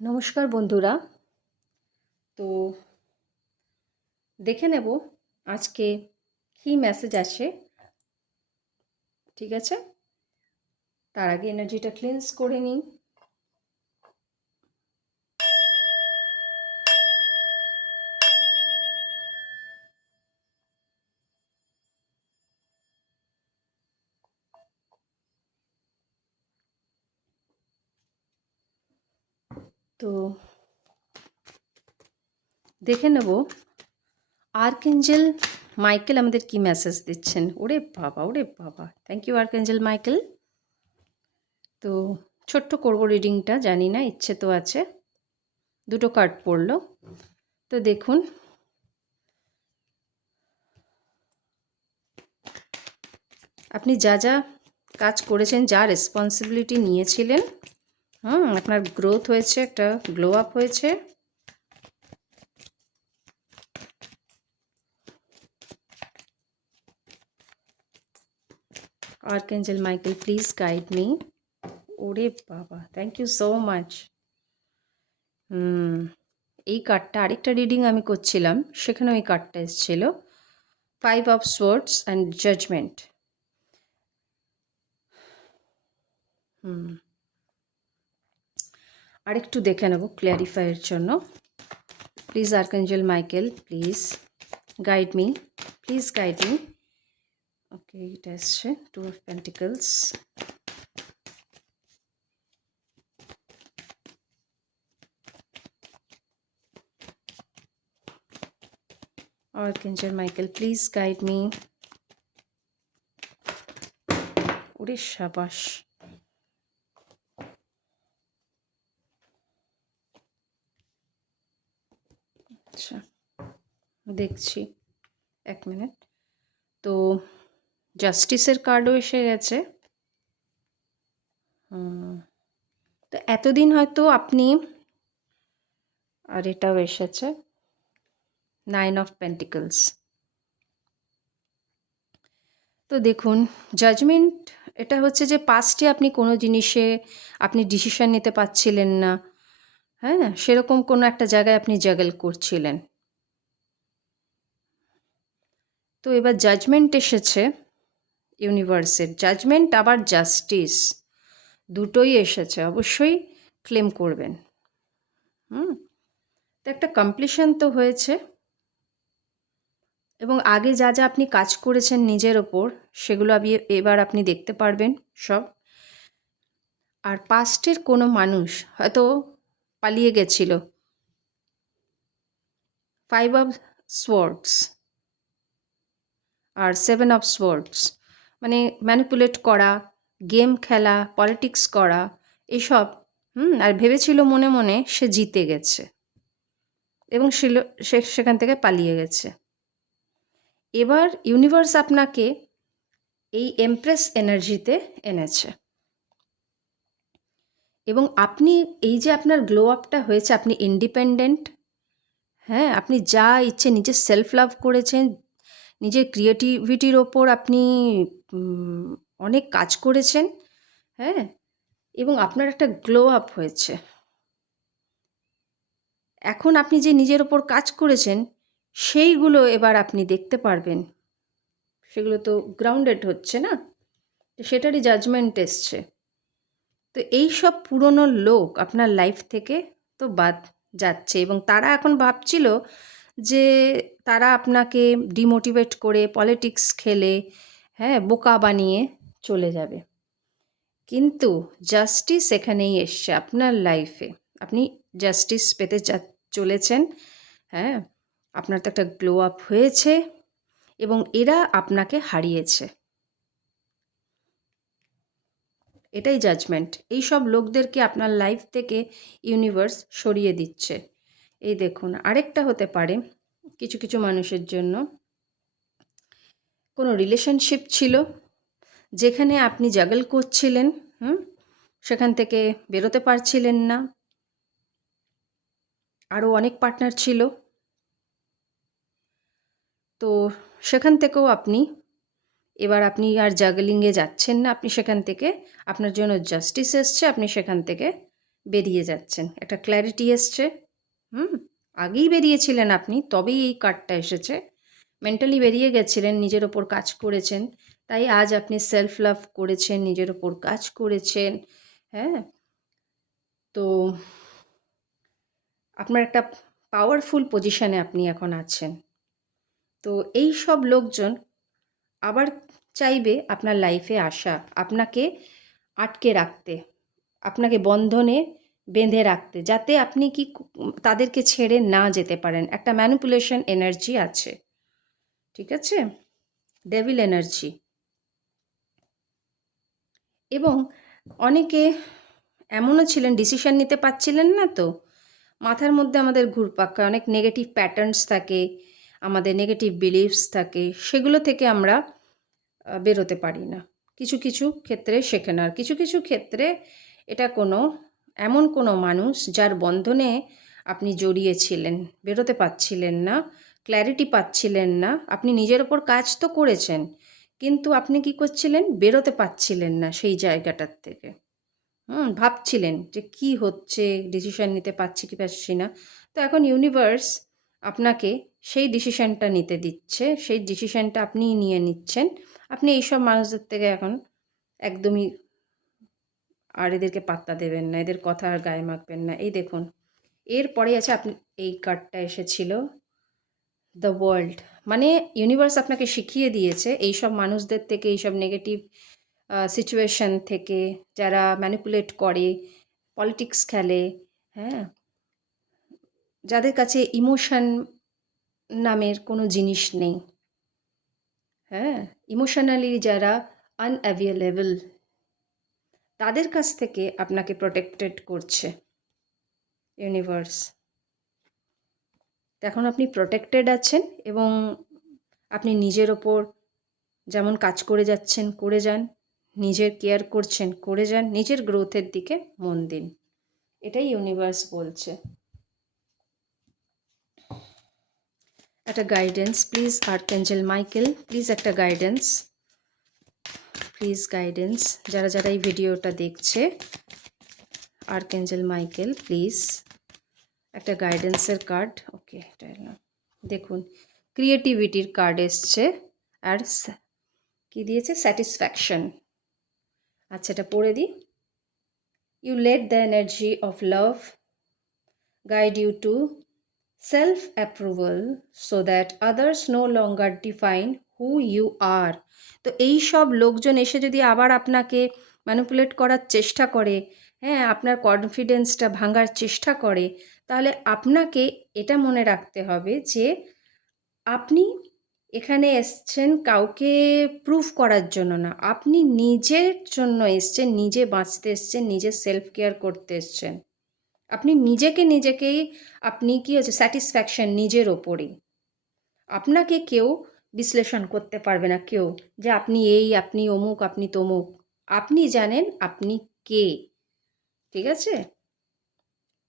নমস্কার বন্ধুরা। তো দেখে নেব আজকে কী মেসেজ আসে। ঠিক আছে, তার আগে এনার্জিটা ক্লিনস করে নিই। তো দেখে নেব আর্কএঞ্জেল মাইকেল আমাদের কি মেসেজ দিচ্ছেন। ওরে বাবা, ওরে বাবা, থ্যাংক ইউ আর্কএঞ্জেল মাইকেল। তো ছোট্ট করব রিডিংটা, জানি না, ইচ্ছে তো আছে। দুটো কার্ড পড়লো। তো দেখুন, আপনি যা যা কাজ করেছেন, যা রেসপন্সিবিলিটি নিয়েছিলেন, আপনার গ্রোথ হয়েছে, একটা গ্লো আপ হয়েছে। Archangel Michael, please guide me. ওরে বাবা, থ্যাংক ইউ সো মাচ। এই কার্ডটা আরেকটা রিডিং আমি করছিলাম, সেখানেও এই কার্ডটা এসেছিল, 5 of Swords and Judgment। আরেকটু দেখে নেব ক্ল্যারিফাইয়ের জন্য। Please archangel Michael, please guide me, please guide me. Okay, এটা এসছে 2 of Pentacles। Archangel Michael, please guide me. ওরে সাবাস। আচ্ছা, দেখছি, 1 মিনিট। তো জাস্টিসের কার্ডও এসে গেছে। তো এতদিন হয়তো আপনি, আর এটাও এসেছে 9 of Pentacles। তো দেখুন, জাজমেন্ট এটা হচ্ছে যে পাস্টে আপনি কোনো জিনিসে আপনি ডিসিশন নিতে পারছিলেন না, হ্যাঁ, সেরকম কোনো একটা জায়গায় আপনি জাগল করছিলেন। তো এবার জাজমেন্ট এসেছে ইউনিভার্সের, জাজমেন্ট আবার জাস্টিস দুটোই এসেছে। অবশ্যই ক্লেম করবেন। তো একটা কমপ্লিশন তো হয়েছে, এবং আগে যা যা আপনি কাজ করেছেন নিজের ওপর, সেগুলো এবার আপনি দেখতে পারবেন সব। আর পাস্টের কোনো মানুষ হয়তো পালিয়ে গেছিল, 5 of Swords আর 7 of Swords, মানে ম্যানিপুলেট করা, গেম খেলা, পলিটিক্স করা, এসব। আর ভেবেছিল মনে মনে সে জিতে গেছে, এবং সেখান থেকে পালিয়ে গেছে। এবার ইউনিভার্স আপনাকে এই এমপ্রেস এনার্জিতে এনেছে, এবং আপনি এই যে আপনার গ্লো আপটা হয়েছে, আপনি ইন্ডিপেন্ডেন্ট। হ্যাঁ, আপনি যা ইচ্ছে নিজের সেলফ লাভ করেছেন, নিজের ক্রিয়েটিভিটির ওপর আপনি অনেক কাজ করেছেন, হ্যাঁ, এবং আপনার একটা গ্লো আপ হয়েছে। এখন আপনি যে নিজের ওপর কাজ করেছেন, সেইগুলো এবার আপনি দেখতে পারবেন। সেগুলো তো গ্রাউন্ডেড হচ্ছে না, সেটারই জাজমেন্ট এসছে। তো এই সব পুরনো লোক আপনার লাইফ থেকে তো বাদ যাচ্ছে, এবং তারা এখন ভাবছিল যে তারা আপনাকে ডিমোটিভেট করে, পলিটিক্স খেলে, হ্যাঁ, বোকা বানিয়ে চলে যাবে। কিন্তু জাস্টিস এখানেই এসছে আপনার লাইফে, আপনি জাস্টিস পেতে চলেছেন। হ্যাঁ, আপনার তো একটা গ্লো আপ হয়েছে, এবং এরা আপনাকে হারিয়েছে। এটাই জাজমেন্ট। এই সব লোকদেরকে আপনার লাইফ থেকে ইউনিভার্স সরিয়ে দিচ্ছে। এই দেখুন, আরেকটা হতে পারে কিছু কিছু মানুষের জন্য কোনো রিলেশনশিপ ছিল যেখানে আপনি জাগল করছিলেন, সেখান থেকে বেরোতে পারছিলেন না, আরও অনেক পার্টনার ছিল। তো সেখান থেকেও এবার আপনি আর জাগলিংয়ে যাচ্ছেন না, আপনি সেখান থেকে, আপনার জন্য জাস্টিস এসছে, আপনি সেখান থেকে বেরিয়ে যাচ্ছেন, একটা ক্ল্যারিটি এসছে। আগেই বেরিয়েছিলেন আপনি, তবেই এই কার্ডটা এসেছে। মেন্টালি বেরিয়ে গেছিলেন, নিজের ওপর কাজ করেছেন, তাই আজ আপনি সেলফ লাভ করেছেন, নিজের ওপর কাজ করেছেন। হ্যাঁ, তো আপনার একটা পাওয়ারফুল পজিশানে আপনি এখন আছেন। তো এই সব লোকজন আবার চাইবে আপনার লাইফে আসা, আপনাকে আটকে রাখতে, আপনাকে বন্ধনে বেঁধে রাখতে, যাতে আপনি তাদেরকে ছেড়ে না যেতে পারেন। একটা ম্যানিপুলেশন এনার্জি আছে, ঠিক আছে, ডেভিল এনার্জি। এবং অনেকে এমনও ছিলেন ডিসিশন নিতে পারছিলেন না, তো মাথার মধ্যে আমাদের ঘুরপাক খায়, অনেক নেগেটিভ প্যাটার্নস থাকে, আমাদের নেগেটিভ বিলিভস থাকে, সেগুলো থেকে আমরা বেরোতে পারি না। কিছু কিছু ক্ষেত্রে শেখে না, আর কিছু কিছু ক্ষেত্রে এটা এমন কোনো মানুষ যার বন্ধনে আপনি জড়িয়েছিলেন, বেরোতে পারছিলেন না, ক্ল্যারিটি পাচ্ছিলেন না। আপনি নিজের ওপর কাজ তো করেছেন, কিন্তু আপনি কি করছিলেন, বেরোতে পারছিলেন না সেই জায়গাটার থেকে। ভাবছিলেন যে কি হচ্ছে, ডিসিশন নিতে পারছি কি পারছি না। তো এখন ইউনিভার্স আপনাকে সেই ডিসিশনটা নিতে দিচ্ছে, সেই ডিসিশনটা আপনিই নিয়ে নিচ্ছেন। আপনি এইসব মানুষদের থেকে এখন একদমই আর এদেরকে পাত্তা দেবেন না, এদের কথা আর গায়ে মাখবেন না। এই দেখুন, এরপরে আছে আপনি, এই কার্ডটা এসেছিল দ্য ওয়ার্ল্ড। মানে ইউনিভার্স আপনাকে শিখিয়ে দিয়েছে এইসব মানুষদের থেকে, এইসব নেগেটিভ সিচুয়েশন থেকে, যারা ম্যানিপুলেট করে, পলিটিক্স খেলে, হ্যাঁ, যাদের কাছে ইমোশন নামের কোনো জিনিস নেই, হ্যাঁ, ইমোশনালি যারা আনঅ্যাভেলেবল, তাদের কাছ থেকে আপনাকে প্রোটেক্টেড করছে ইউনিভার্স। এখন আপনি প্রোটেক্টেড আছেন, এবং আপনি নিজের ওপর যেমন কাজ করে যাচ্ছেন করে যান, নিজের কেয়ার করছেন করে যান, নিজের গ্রোথের দিকে মন দিন, এটাই ইউনিভার্স বলছে। একটা guidance please, archangel Michael please, একটা গাইডেন্স প্লিজ, গাইডেন্স যারা যারা এই ভিডিওটা দেখছে, আর্কএঞ্জেল মাইকেল প্লিজ একটা গাইডেন্সের কার্ড। ওকে, দেখুন ক্রিয়েটিভিটির কার্ড এসছে, আর কি দিয়েছে, স্যাটিসফ্যাকশন। আচ্ছা, এটা পড়ে দিই। You let the energy of love guide you to self-approval so that others no longer define who you are. তো এই সব লোকজন এসে যদি আবার আপনাকে ম্যানিপুলেট করার চেষ্টা করে, হ্যাঁ, আপনার কনফিডেন্সটা ভাঙার চেষ্টা করে, তাহলে আপনাকে এটা মনে রাখতে হবে যে আপনি এখানে এসছেন কাউকে প্রুফ করার জন্য না, আপনি নিজের জন্য এসছেন, নিজে বাঁচতে এসছেন, নিজের সেলফ কেয়ার করতে এসছেন। আপনি নিজেকেই আপনি কি হচ্ছে স্যাটিসফ্যাকশন নিজের ওপরেই। আপনাকে কেউ বিশ্লেষণ করতে পারবে না, কেউ যে আপনি এই, আপনি অমুক, আপনি তমুক। আপনি জানেন আপনি কে, ঠিক আছে।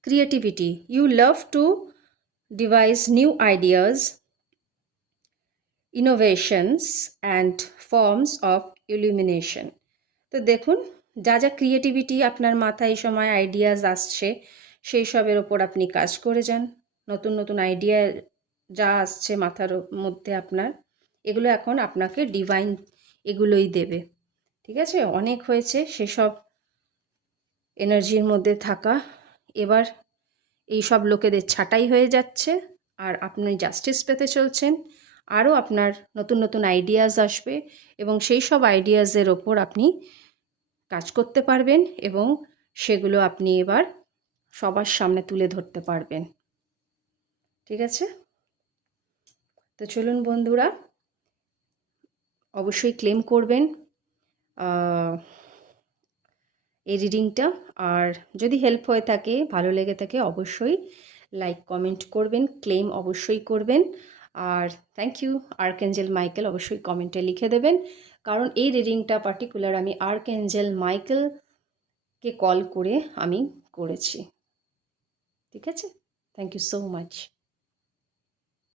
Creativity, you love to devise new ideas, innovations and forms of illumination. তো দেখুন, যা যা ক্রিয়েটিভিটি আপনার মাথায় এই সময় আইডিয়াস আসছে, সেই সবের ওপর আপনি কাজ করে যান। নতুন নতুন আইডিয়া যা আসছে মাথার মধ্যে আপনার, এগুলো এখন আপনাকে ডিভাইন এগুলোই দেবে, ঠিক আছে। অনেক হয়েছে সেসব এনার্জির মধ্যে থাকা, এবার এই সব লোকেদের ছাঁটাই হয়ে যাচ্ছে, আর আপনি জাস্টিস পেতে চলছেন। আরও আপনার নতুন নতুন আইডিয়াস আসবে, এবং সেই সব আইডিয়াসের ওপর আপনি কাজ করতে পারবেন, এবং সেগুলো আপনি এবার সবার সামনে তুলে ধরতে পারবেন, ঠিক আছে। তো চলুন বন্ধুরা, অবশ্যই ক্লেম করবেন এই রিডিংটা, আর যদি হেল্প হয়ে থাকে, ভালো লেগে থাকে, অবশ্যই লাইক কমেন্ট করবেন, ক্লেম অবশ্যই করবেন। আর থ্যাংক ইউ আর্কএঞ্জেল মাইকেল, অবশ্যই কমেন্টে লিখে দেবেন, কারণ এই রিডিংটা পার্টিকুলার আমি আর্কএঞ্জেল মাইকেলকে কল করে আমি করেছি, ঠিক আছে। Thank you so much.